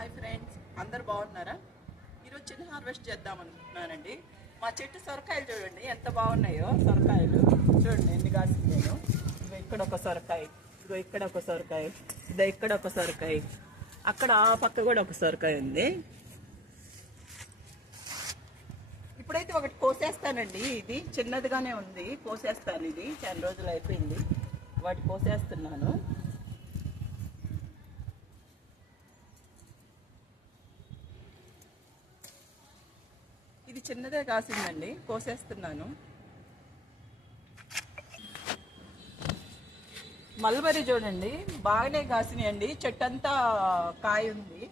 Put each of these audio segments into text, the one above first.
Hi friends, అందరు బాగున్నారా? ఈరోజు చిన్న హార్వెస్ట్ చేద్దాం అనుకుంటున్నానండి. మా చెట్టు సొరకాయలు చూడండి ఎంత బాగున్నాయో. సొరకాయలు చూడండి ఎన్ని కాసింది. నేను ఇదిగో ఇక్కడ ఒక సొరకాయ, ఇదిగో ఇక్కడ ఒక సొరకాయ, ఇదో ఇక్కడ ఒక సొరకాయ, అక్కడ ఆ పక్క కూడా ఒక సొరకాయ ఉంది. ఇప్పుడైతే ఒకటి కోసేస్తానండి. ఇది చిన్నదిగానే ఉంది, కోసేస్తాను. ఇది చాలా రోజులు అయిపోయింది, వాటి కోసేస్తున్నాను. ఇది చిన్నదే కాసిందండి, కోసేస్తున్నాను. మల్బరీ చూడండి బాగానే కాసినాయండి. చెట్టు అంతా కాయ ఉంది,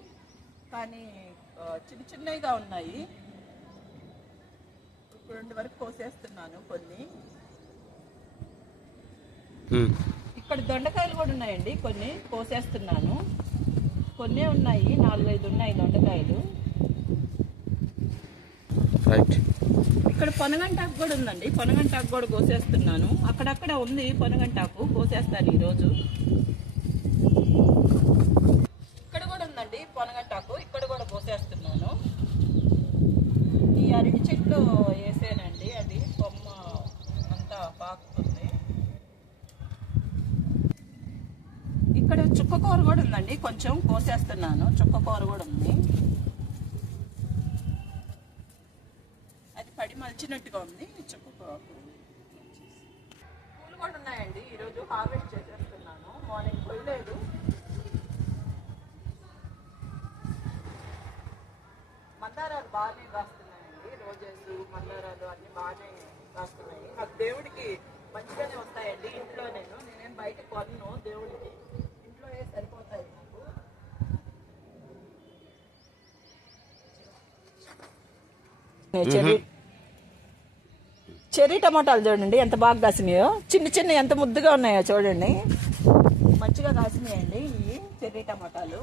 కానీ చిన్న చిన్నవిగా ఉన్నాయి. ఇప్పుడు 2 వరకు కోసేస్తున్నాను. కొన్ని ఇక్కడ దొండకాయలు కూడా ఉన్నాయండి, కొన్ని కోసేస్తున్నాను. కొన్ని ఉన్నాయి, 4-5 ఉన్నాయి దొండకాయలు. ఇక్కడ పొనగంటాకు కూడా ఉందండి, పొనగంటాకు కూడా కోసేస్తున్నాను. అక్కడక్కడ ఉంది పొనగంటాకు, కోసేస్తాను ఈరోజు. ఇక్కడ కూడా ఉందండి పొనగంటాకు, ఇక్కడ కూడా కోసేస్తున్నాను. ఈ అరటి చెట్లు వేసానండి, అది కొమ్మ అంతా పాకుతుంది. ఇక్కడ చుక్కకూర కూడా ఉందండి, కొంచెం కోసేస్తున్నాను. చుక్కకూర కూడా ఉంది, పడి మలిచినట్టుగా ఉంది. చుక్కకూర పూలు కూడా ఉన్నాయండి. ఈరోజు హార్వెస్ట్ చేసేస్తున్నాను, మార్నింగ్ పోయలేదు. మందారాలు బాగానే కాస్తున్నాయండి, రోజెస్ మందారాలు అన్ని బాగానే కాస్తున్నాయి. నాకు దేవుడికి మంచిగానే వస్తాయండి. ఇంట్లో నేనేం బయట కొన్ను, దేవుడికి ఇంట్లో సరిపోతాయి నాకు. చెర్రీ టమాటాలు చూడండి ఎంత బాగా కాసినాయో. చిన్న చిన్న ఎంత ముద్దుగా ఉన్నాయో చూడండి, మంచిగా కాసినాయండి ఇవి చెర్రీ టమాటాలు.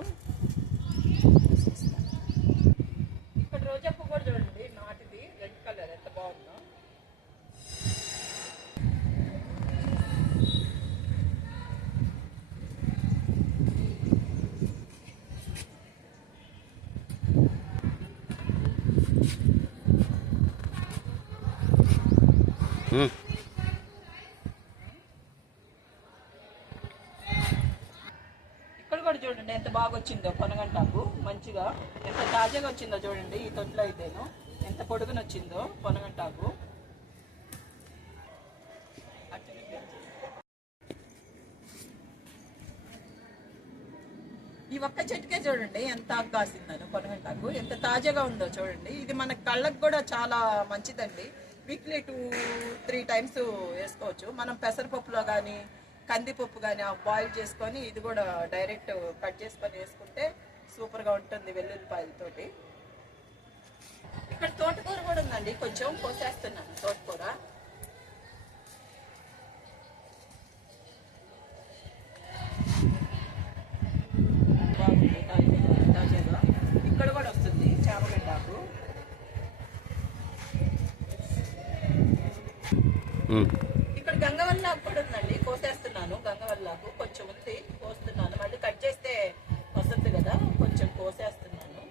ఇక్కడ రోజా పువ్వు కూడా చూడండి, నాటిది, రెడ్ కలర్, ఎంత బాగుందో. ఇక్కడ కూడా చూడండి ఎంత బాగా వచ్చిందో పొనగంటాకు, మంచిగా ఎంత తాజాగా వచ్చిందో చూడండి. ఈ తొట్లో అయితేను ఎంత పొడుగున వచ్చిందో పొనగంటాకు. ఈ ఒక్క చెట్టుకే చూడండి ఎంత ఆకు కాసిందను పొనగంటాకు, ఎంత తాజాగా ఉందో చూడండి. ఇది మన కళ్ళకు కూడా చాలా మంచిదండి. వీక్లీ 2-3 టైమ్స్ వేసుకోవచ్చు. మనం పెసరపప్పులో కానీ కందిపప్పు కానీ బాయిల్ చేసుకొని ఇది కూడా డైరెక్ట్ కట్ చేసుకొని వేసుకుంటే సూపర్గా ఉంటుంది వెల్లుల్లిపాయలతోటి. ఇక్కడ తోటకూర కూడా ఉందండి, కొంచెం కోసేస్తున్నాను తోటకూర. తాజాగా ఇక్కడ కూడా వస్తుంది చామగడ్డాకు. ఇక్కడ గంగవల్లాకు కూడా ఉందండి, కోసేస్తున్నాను. గంగవల్లాకు కొంచెం ఉంది, కోస్తున్నాను. మళ్ళీ కట్ చేస్తే వస్తుంది కదా, కొంచెం కోసేస్తున్నాను.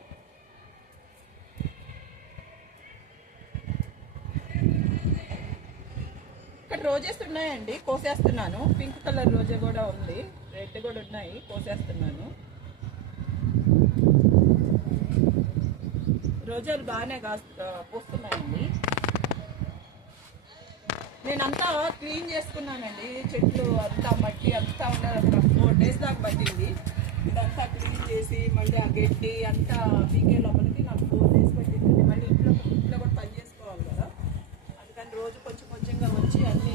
ఇక్కడ రోజెస్ ఉన్నాయండి, కోసేస్తున్నాను. పింక్ కలర్ రోజా కూడా ఉంది, రెడ్ కూడా ఉన్నాయి, కోసేస్తున్నాను. రోజాలు బాగానే పూస్తున్నాయండి. నేనంతా క్లీన్ చేసుకున్నానండి, చెట్లు అంతా మట్టి అంతా ఉండదు. 4 days దాకా పట్టింది. ఇదంతా క్లీన్ చేసి మళ్ళీ ఆ గడ్డి అంతా పీకే లోపలికి నాకు 4 days పట్టిందండి. మళ్ళీ ఇంట్లో కూడా పని చేసుకోవాలి కదా, అందుకని రోజు కొంచెం కొంచెంగా వచ్చి అన్నీ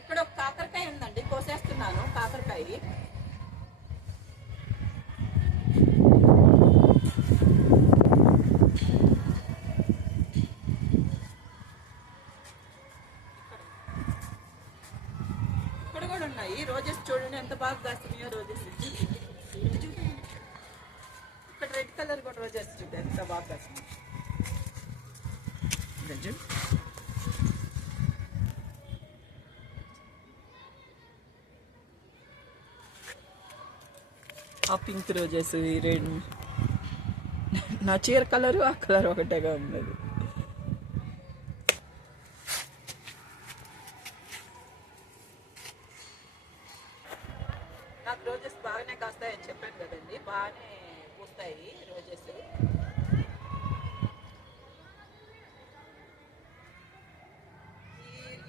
ఇక్కడ ఒక కాకరకాయ ఉందండి, కోసేస్తున్నాను కాకరకాయ. ఉన్నాయి రోజెస్ చూడండి ఎంత బాగా కాస్తున్నాయో రోజెస్. ఇక్కడ రెడ్ కలర్ కూడా రోజెస్ చూడండి ఎంత బాగా కాస్తున్నాయి. ఆ పింక్ రోజెస్ ఈ రెడ్, నా చీర కలరు ఆ కలర్ ఒకటేగా ఉన్నది. నాకు రోజెస్ బాగానే కాస్తాయని చెప్పాను కదండి, బాగానే పూస్తాయి రోజెస్.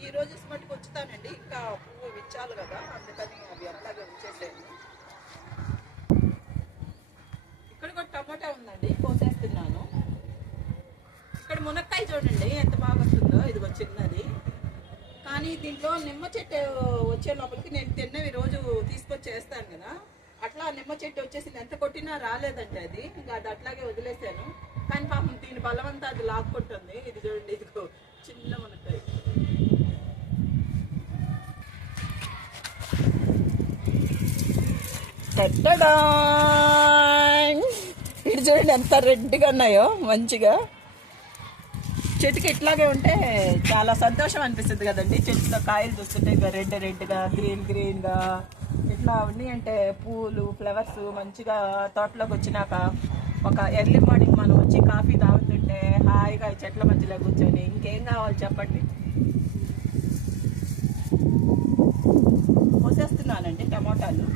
ఈ రోజెస్ మట్టుకు ఉంచుతానండి, ఇంకా పువ్వు విచ్చాలి కదా, అందుకని అవి అట్లాగే ఉంచేసాను. ఇక్కడ కూడా టమాటా ఉందండి, కోసేస్తున్నాను. ఇక్కడ మునక్కాయ చూడండి ఎంత బాగా వస్తుందో, ఇదిగో చిన్నది. కానీ దీంట్లో నిమ్మ చెట్టు వచ్చే లోపలికి నేను తిన్నవి రోజు తీసుకొచ్చి చేస్తాను కదా, అట్లా నిమ్మ చెట్టు వచ్చేసింది, ఎంత కొట్టినా రాలేదండి అది, ఇంకా అది అట్లాగే వదిలేసాను. కానీ పాపం దీని బలవంతా అది లాక్కుంటుంది. ఇది చూడండి, ఇదిగో చిన్న మునక్కాయ. ఇటు చూడండి ఎంత రెడ్గా ఉన్నాయో, మంచిగా. చెట్టుకి ఇట్లాగే ఉంటే చాలా సంతోషం అనిపిస్తుంది కదండి, చెట్టులో కాయలు చూస్తుంటే ఇక రెడ్గా గ్రీన్గా ఇట్లా ఉన్నాయి. అంటే పూలు ఫ్లవర్స్ మంచిగా తోటలోకి వచ్చినాక ఒక ఎర్లీ మార్నింగ్ మనం వచ్చి కాఫీ తాగుతుంటే హాయిగా చెట్ల మధ్యలో కూర్చొని ఇంకేం కావాలి చెప్పండి. పోసేస్తున్నానండి టమోటాలు.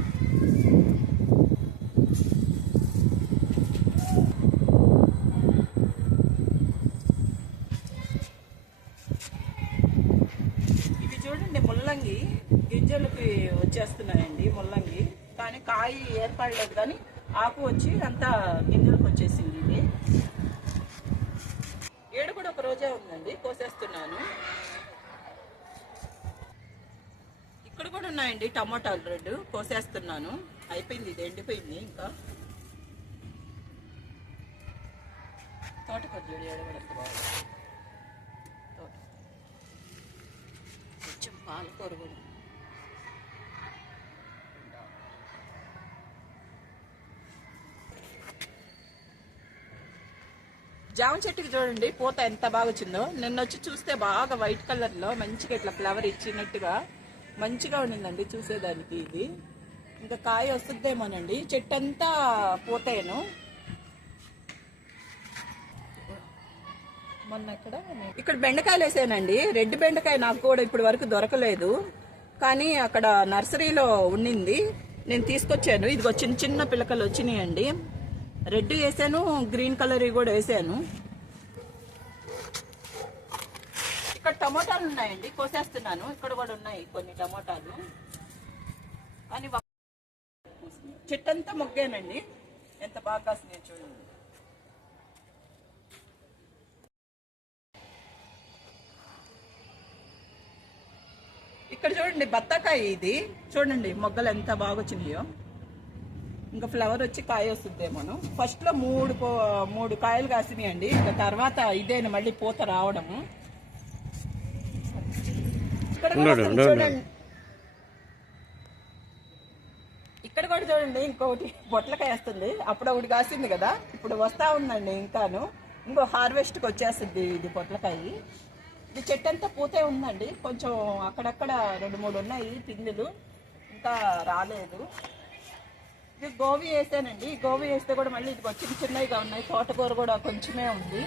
ఇవి చూడండి ముల్లంగి గింజలకి వచ్చేస్తున్నాయండి ముల్లంగి, కానీ కాయ ఏర్పడలేదు, కానీ ఆకు వచ్చి అంతా గింజలకు వచ్చేసింది. ఇది ఏడు కూడా ఒక రోజే ఉందండి, కోసేస్తున్నాను. ఇక్కడ కూడా ఉన్నాయండి టమాటాలు రెడ్, కోసేస్తున్నాను. అయిపోయింది, ఇది ఎండిపోయింది. ఇంకా తోటకూర చూడు ఎడబడక బాగా, కొంచెం పాలకూర కూడా. జామ చెట్టుకి చూడండి పూత ఎంత బాగా వచ్చిందో. నిన్న వచ్చి చూస్తే బాగా వైట్ కలర్లో మంచిగా ఇట్లా ఫ్లవర్ ఇచ్చినట్టుగా మంచిగా ఉండిందండి చూసేదానికి. ఇది ఇంకా కాయ వస్తుందేమోనండి, చెట్టు అంతా పూతేను. మొన్న ఇక్కడ బెండకాయలు వేసానండి, రెడ్ బెండకాయ నాకు కూడా ఇప్పటి వరకు దొరకలేదు, కానీ అక్కడ నర్సరీలో ఉండింది, నేను తీసుకొచ్చాను. ఇదిగో చిన్న చిన్న పిల్లకలు వచ్చినాయండి, రెడ్ వేసాను, గ్రీన్ కలర్ కూడా వేసాను. ఇక్కడ టమోటాలు ఉన్నాయండి, కోసేస్తున్నాను. ఇక్కడ కూడా ఉన్నాయి కొన్ని టమోటాలు, అని చెట్టంతా మొగ్గానండి, ఎంత బాగా కాస్తున్నాయి చూడండి. ఇక్కడ చూడండి బత్తాకాయ, ఇది చూడండి మొగ్గలు ఎంత బాగా వచ్చినాయో. ఇంకా ఫ్లవర్ వచ్చి కాయ వస్తుందేమోను. ఫస్ట్ లో మూడు కాయలు కాసినాయండి, ఇంకా తర్వాత ఇదేనా మళ్ళీ పూత రావడము. ఇక్కడ చూడండి, ఇక్కడ కూడా చూడండి ఇంకొకటి పొట్లకాయ వస్తుంది. అప్పుడు ఒకటి కాసింది కదా, ఇప్పుడు వస్తా ఉందండి ఇంకాను. ఇంకో హార్వెస్ట్కి వచ్చేస్తుంది ఇది పొట్లకాయ. ఇది చెట్టు అంతా పూతే ఉందండి, కొంచెం అక్కడక్కడ 2-3 ఉన్నాయి పిందులు, ఇంకా రాలేదు. ఇది గోబీ వేసానండి, గోబీ వేస్తే కూడా మళ్ళీ ఇది చిన్న చిన్నవిగా ఉన్నాయి. తోటకూర కూడా కొంచెమే ఉంది.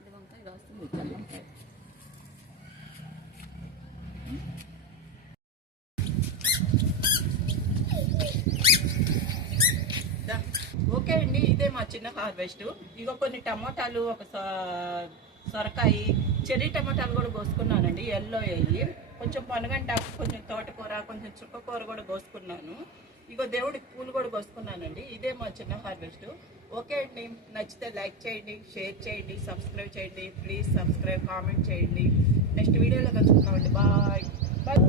ఇది వంకాయ కాస్తుంది, వంకాయ. ఓకే అండి, ఇదే మా చిన్న హార్వెస్ట్. ఇగో కొన్ని టమోటాలు, ఒక సొరకాయ, చెర్రీ టమాటాలు కూడా కోసుకున్నానండి, ఎల్లో అయ్యి. కొంచెం పనగంటాకు, కొంచెం తోటకూర, కొంచెం చుక్కకూర కూడా కోసుకున్నాను. ఇగో దేవుడికి పూలు కూడా కోసుకున్నానండి. ఇదే మా చిన్న హార్వెస్ట్. ఓకే అండి, నచ్చితే లైక్ చేయండి, షేర్ చేయండి, సబ్స్క్రైబ్ చేయండి. ప్లీజ్ సబ్స్క్రైబ్, కామెంట్ చేయండి. నెక్స్ట్ వీడియోలో కలుసుకుందామండి. Bye bye.